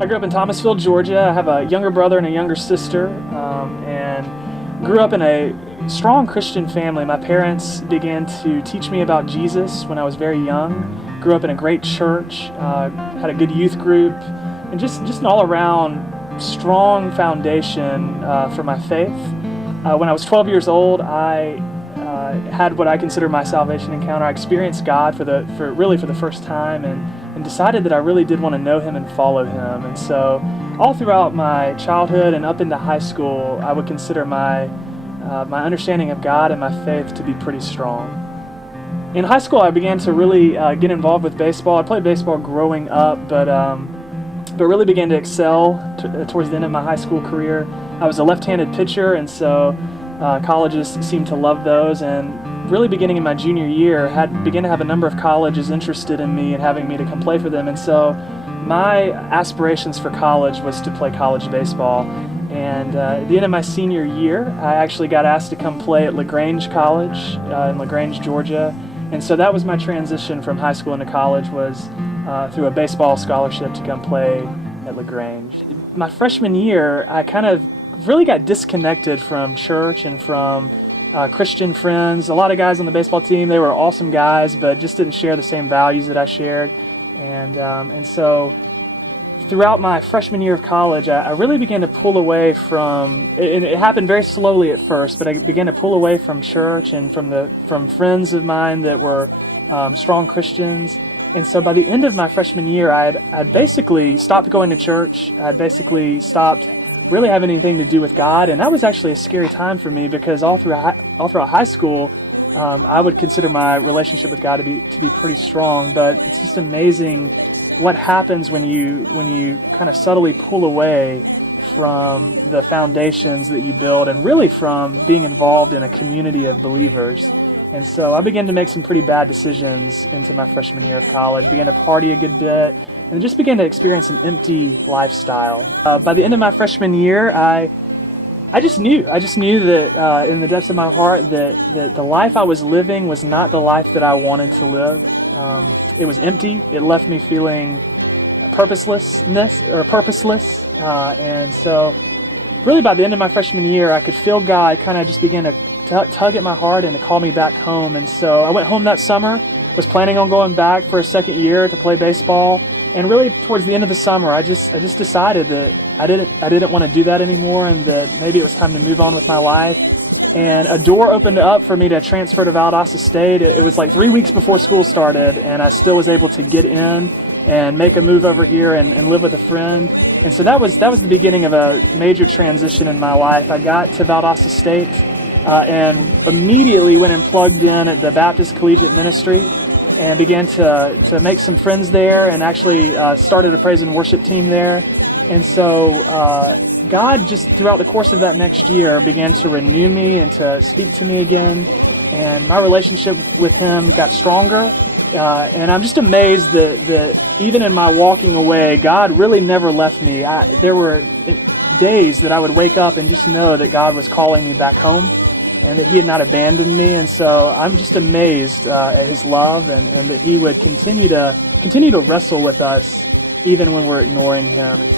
I grew up in Thomasville, Georgia. I have a younger brother and a younger sister, and grew up in a strong Christian family. My parents began to teach me about Jesus when I was very young. Grew up in a great church, had a good youth group, and just an all-around strong foundation for my faith. When I was 12 years old, I had what I consider my salvation encounter. I experienced God for the first time, and decided that I really did want to know Him and follow Him. And so all throughout my childhood and up into high school, I would consider my understanding of God and my faith to be pretty strong. In high school, I began to really get involved with baseball. I played baseball growing up, but really began to excel towards the end of my high school career. I was a left-handed pitcher, and so colleges seemed to love those. And really beginning in my junior year, began to have a number of colleges interested in me and having me to come play for them. And so my aspirations for college was to play college baseball. And at the end of my senior year, I actually got asked to come play at LaGrange College in LaGrange, Georgia. And so that was my transition from high school into college, was through a baseball scholarship to come play at LaGrange. My freshman year, I kind of really got disconnected from church and from Christian friends. A lot of guys on the baseball team, they were awesome guys, but just didn't share the same values that I shared. And so throughout my freshman year of college, I really began to pull away from, it happened very slowly at first, but I began to pull away from church and from friends of mine that were strong Christians. And so by the end of my freshman year, I'd basically stopped going to church. I'd basically stopped really having anything to do with God, and that was actually a scary time for me, because all throughout high school, I would consider my relationship with God to be pretty strong. But it's just amazing what happens when you kind of subtly pull away from the foundations that you build, and really from being involved in a community of believers. And so I began to make some pretty bad decisions into my freshman year of college. Began to party a good bit, and just began to experience an empty lifestyle. By the end of my freshman year, I just knew that in the depths of my heart that the life I was living was not the life that I wanted to live. It was empty. It left me feeling purposeless. And so really by the end of my freshman year, I could feel God kind of just begin to tug at my heart and to call me back home. And so I went home that summer, was planning on going back for a second year to play baseball. And really towards the end of the summer, I just decided that I didn't want to do that anymore, and that maybe it was time to move on with my life. And a door opened up for me to transfer to Valdosta State. It was like 3 weeks before school started, and I still was able to get in and make a move over here and live with a friend. And so that was the beginning of a major transition in my life. I got to Valdosta State and immediately went and plugged in at the Baptist Collegiate Ministry, and began to make some friends there, and actually started a praise and worship team there. And so God, just throughout the course of that next year, began to renew me and to speak to me again. And my relationship with Him got stronger. And I'm just amazed that even in my walking away, God really never left me. There were days that I would wake up and just know that God was calling me back home, and that He had not abandoned me. And so I'm just amazed at His love, and that He would continue to wrestle with us even when we're ignoring Him.